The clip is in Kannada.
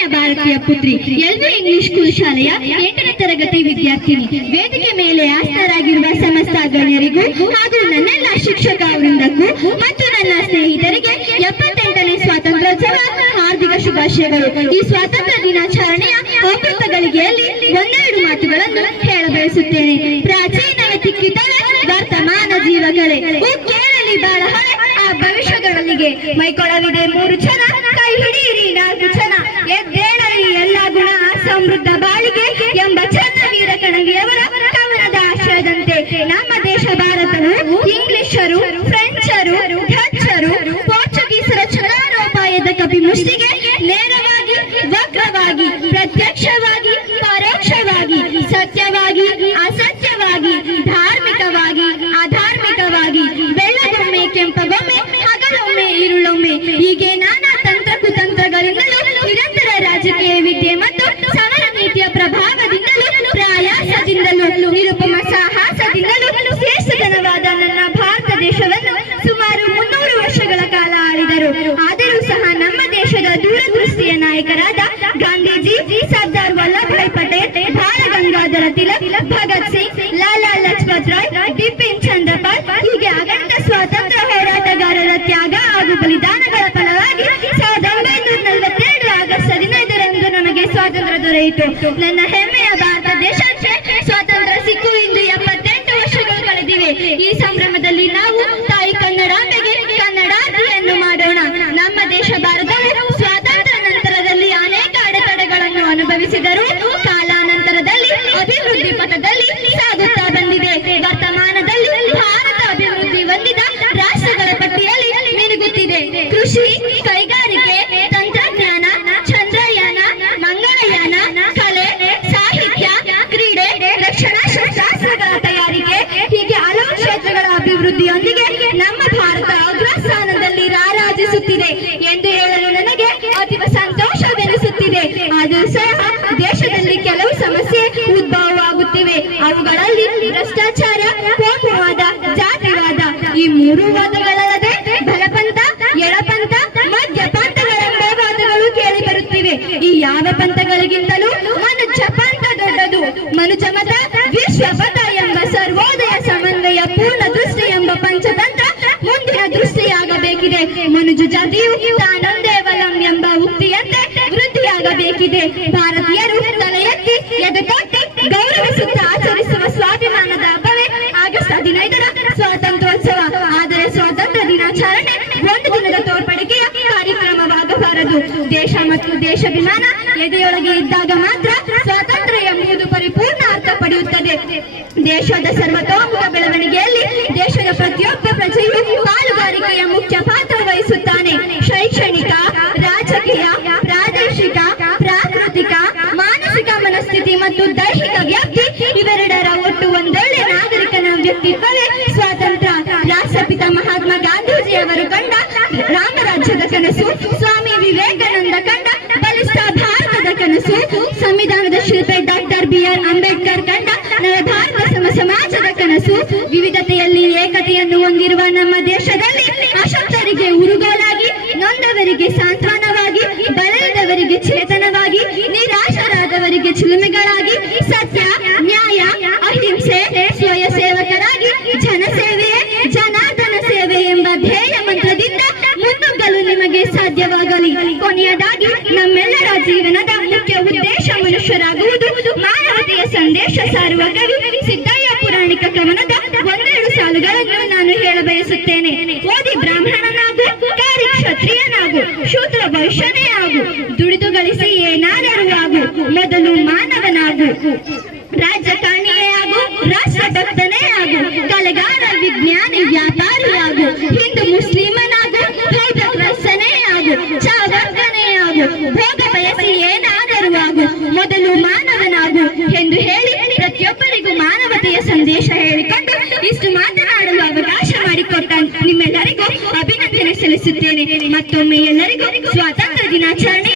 ಹೆಮ್ಮೆಯ ಭಾರತೀಯ ಪುತ್ರಿ ಎಲ್ವಿ ಇಂಗ್ಲಿಷ್ ಸ್ಕೂಲ್ ಶಾಲೆಯ ಎಂಟನೇ ತರಗತಿ ವಿದ್ಯಾರ್ಥಿನಿ. ವೇದಿಕೆ ಮೇಲೆ ಆಸ್ತರಾಗಿರುವ ಸಮಸ್ತ ಗಣ್ಯರಿಗೂ ಹಾಗೂ ನನ್ನೆಲ್ಲ ಶಿಕ್ಷಕ ವೃಂದಕ್ಕೂ ಮತ್ತು ನನ್ನ ಸ್ನೇಹಿತರಿಗೆ ಎಪ್ಪತ್ತೆಂಟನೇ ಸ್ವಾತಂತ್ರ್ಯೋತ್ಸವ ಹಾರ್ದಿಕ ಶುಭಾಶಯಗಳು. ಈ ಸ್ವಾತಂತ್ರ್ಯ ದಿನಾಚರಣೆಯ ಅಮೃತ ಗಳಿಗೆಯಲ್ಲಿ ಒಂದೆರಡು ಮಾತುಗಳನ್ನು ಹೇಳ ಬಯಸುತ್ತೇನೆ. ಪ್ರಾಚೀನ ವರ್ತಮಾನ ಜೀವಗಳೇ ಕೇಳಲಿ ಬಾಳ ಆ ಭವಿಷ್ಯಗಳಿಗೆ ಮೈಕೊಳವಿದೆ ಮೂರು ಜನ ಹಿಡಿಯಿರಿ ನಾಲ್ಕು ಜನ. ಎದ್ದೇಳಲಿ ಎಲ್ಲ ಗುಣ ಸಮೃದ್ಧ ಬಾಳಿಗೆ ಎಂಬ ಚಂದ ವೀರ ಕಣಗಿಯವರ ಕವನದ ಆಶಯದಂತೆ. ನಮ್ಮ ದೇಶ ಭಾರತವು ಇಂಗ್ಲಿಷರು, ಫ್ರೆಂಚರು, ಡಚ್ಚರು, ಪೋರ್ಚುಗೀಸರ ಚಲನೋಪಾಯದ ಕಪಿಮುಷ್ಟಿಗೆ ನೇರವಾಗಿ, ವಕ್ರವಾಗಿ, ಪ್ರತ್ಯಕ್ಷವಾಗಿ, ಪರೋಕ್ಷವಾಗಿ, ಸತ್ಯವಾಗಿ, ಅಸತ್ಯವಾಗಿ, ಧಾರ್ಮಿಕವಾಗಿ, ಅಧಾರ್ಮಿಕವಾಗಿ ಬೆಳ್ಳದೊಮ್ಮೆ ಕೆಂಪಗೊಮ್ಮೆ ವಿದ್ಯೆ ಮತ್ತು ಸಮರ ನೀತಿಯ ಪ್ರಭಾವದಿಂದಲೂ, ಪ್ರಯಾಸದಿಂದಲೂ, ನಿರುಪಮ ಸಾಹಸದಿಂದಲೂ ಶ್ರೇಷ್ಠತನವಾದ ನನ್ನ ಭಾರತ ದೇಶವನ್ನು ಸುಮಾರು ಮುನ್ನೂರು ವರ್ಷಗಳ ಕಾಲ ಆಳಿದರು. ಆದರೂ ಸಹ ನಮ್ಮ ದೇಶದ ದೂರದೃಷ್ಟಿಯ ನಾಯಕರಾದ ಗಾಂಧೀಜಿ, ಸರ್ದಾರ್ ವಲ್ಲಭಾಯ್ ಪಟೇಲ್ ಬಾಲ ಗಂಗಾಧರ ತಿಲಕ್, ಭಗತ್ ಸಿಂಗ್, ಲಾಲಾ ಲಜಪತ್ ರಾಯ್, ಬಿಪಿನ್ ಚಂದ್ರಪಾಲ್ ಹೀಗೆ ಅಗಂಟ ದೊರೆಯಿತು. ನನ್ನ ಹೆಮ್ಮೆಯ ಭಾರತ ದೇಶಕ್ಕೆ ಸ್ವಾತಂತ್ರ್ಯ ಸಿಕ್ಕು ಇಂದು ಎಪ್ಪತ್ತೆಂಟು ವರ್ಷಗಳು ಕಳೆದಿವೆ. ಈ ಸಂಭ್ರಮದಲ್ಲಿ ನಾವು ತಾಯಿ ಕನ್ನಡ ಕನ್ನಡ ಮಾಡೋಣ. ನಮ್ಮ ದೇಶ ಭಾರತ ಸ್ವಾತಂತ್ರ್ಯ ನಂತರದಲ್ಲಿ ಅನೇಕ ಅಡೆತಡೆಗಳನ್ನು ಅನುಭವಿಸಿದರೂ ಕಾಲಾನಂತರದಲ್ಲಿ ಅಭಿವೃದ್ಧಿ ಪಥದಲ್ಲಿ ಸಾಗುತ್ತಾ ಬಂದಿದೆ. ವರ್ತಮಾನದಲ್ಲಿ ಭಾರತ ಅಭಿವೃದ್ಧಿ ಹೊಂದಿದ ರಾಷ್ಟ್ರಗಳ ಪಟ್ಟಿಯಲ್ಲಿ ಮಿನುಗುತ್ತಿದೆ. ಕೃಷಿ, ಕೈಗಾರಿಕೆ ವಾದಗಳಲ್ಲದೆ ಬಲಪಂಥ ಎಡಪಂಥ ಮಧ್ಯಪಂಥಗಳೆಂಬ ವಾದಗಳು ಕೇಳಿ ಬರುತ್ತಿವೆ. ಈ ಯಾವ ಪಂಥಗಳಿಗಿಂತಲೂ ಮನುಜ ಪಂಥ ದೊಡ್ಡದು. ಮನುಜ ಮತ ವಿಶ್ವಪಥ ಎಂಬ ಸರ್ವೋದಯ ಸಮನ್ವಯ, ಪೂರ್ಣ ದೃಷ್ಟಿ ಎಂಬ ಪಂಚತಂತ್ರ ಮುಂದಿನ ದೃಷ್ಟಿಯಾಗಬೇಕಿದೆ. ಮನುಜ ಜಾತಿಯು ತಾನೊಂದೇ ವಲಂ ಎಂಬ ಉಕ್ತಿಯಂತೆ ವೃದ್ಧಿಯಾಗಬೇಕಿದೆ. ಭಾರತೀಯರು ದೇಶ ಮತ್ತು ದೇಶಾಭಿಮಾನ ಎದೆಯೊಳಗೆ ಇದ್ದಾಗ ಮಾತ್ರ ಸ್ವಾತಂತ್ರ್ಯ ಎಂಬುದು ಪರಿಪೂರ್ಣ ಅರ್ಥ ಪಡೆಯುತ್ತದೆ. ದೇಶದ ಸರ್ವತೋಮುಖ ಬೆಳವಣಿಗೆಯಲ್ಲಿ ದೇಶದ ಪ್ರತಿಯೊಬ್ಬ ಪ್ರಜೆಯು ಪಾಲುಗಾರಿಕೆಯ ಮುಖ್ಯ ಪಾತ್ರ ವಹಿಸುತ್ತಾನೆ. ಶೈಕ್ಷಣಿಕ, ರಾಜಕೀಯ, ಪ್ರಾದೇಶಿಕ, ಪ್ರಾಕೃತಿಕ, ಮಾನಸಿಕ ಮನಸ್ಥಿತಿ ಮತ್ತು ದೈಹಿಕ ವ್ಯಕ್ತಿ ಇವೆರಡರ ಒಟ್ಟು ಒಂದೊಳ್ಳೆ ನಾಗರಿಕನ ವ್ಯಕ್ತಿತ್ವವೇ. ಸ್ವಾತಂತ್ರ್ಯ. ರಾಷ್ಟ್ರಪಿತ ಮಹಾತ್ಮ ಗಾಂಧೀಜಿಯವರು ಕಂಡ ನೊಂದವರಿಗೆ ಸಾಂತ್ವನವಾಗಿ ಬಳಲಿದವರಿಗೆ ಚೇತನವಾಗಿ, ನಿರಾಶರಾದವರಿಗೆ ಚಿಲುಮೆಗಳಾಗಿ, ಸತ್ಯ, ನ್ಯಾಯ, ಅಹಿಂಸೆ ಸ್ವಯ ಸೇವಕರಾಗಿ ಜನಸೇವೆಯೇ, ಜನಾರ್ದನ ಸೇವೆ ಎಂಬ ಧ್ಯೇಯ ಮಂತ್ರದಿಂದ ಮುನ್ನುಗ್ಗಲು ನಿಮಗೆ ಸಾಧ್ಯವಾಗಲಿ. ಕೊನೆಯದಾಗಿ, ನಮ್ಮೆಲ್ಲರ ಜೀವನದ ಮುಖ್ಯ ಉದ್ದೇಶ ಮನುಷ್ಯರಾಗುವುದು. ಮಾನವತೆಯ ಸಂದೇಶ ಸಾರುವ ಕವಿ ಸಿದ್ದಯ್ಯ ಪುರಾಣಿಕ ಕವನದ ಒಂದೆರಡು ಸಾಲುಗಳನ್ನು ನಾನು ಹೇಳ ಬಯಸುತ್ತೇನೆ. ಓದಿ ಕ್ಷತ್ರಿಯನಾಗು ಶೂದ್ರ ವೈಶ್ಯನೇ ಆಗು ದುಡಿದು ಗಳಿಸಿ ಏನಾದರೂ ಆಗು. ಮೊದಲು ಮಾನವನಾಗು. ರಾಜಕಾರಣಿಯೇ ಆಗು, ರಾಷ್ಟ್ರಭಕ್ತನೇ ಆಗು. ಕಲೆಗಾರ, ವಿಜ್ಞಾನಿ ವ್ಯಾಪಾರಿಯಾಗು ಹಿಂದೂ ಮುಸ್ಲಿಮನಾಗು ಬೌದ್ಧ ಕ್ರೈಸ್ತನೇ ಆಗು. ಚಾವರ್ಗನೇ ಆಗು. ಭೋಗ ಬಯಸಿ ಏನಾದರೂ ಆಗು. ಮೊದಲು ಮಾನವನಾಗು. ಎಂದು ಹೇಳಿ ಪ್ರತಿಯೊಬ್ಬರಿಗೂ ಮಾನವತೆಯ ಸಂದೇಶ ಹೇಳಿಕೊಂಡು ಇಷ್ಟು ಮಾತನಾಡಲು ಅವಕಾಶ ಮಾಡಿಕೊಟ್ಟ ನಿಮ್ಮೆಲ್ಲರಿಗೂ ತಿಳಿಸುತ್ತೇನೆ ಮತ್ತೊಮ್ಮೆ ಎಲ್ಲರಿಗೂ ಸ್ವಾತಂತ್ರ್ಯ ದಿನಾಚರಣೆ.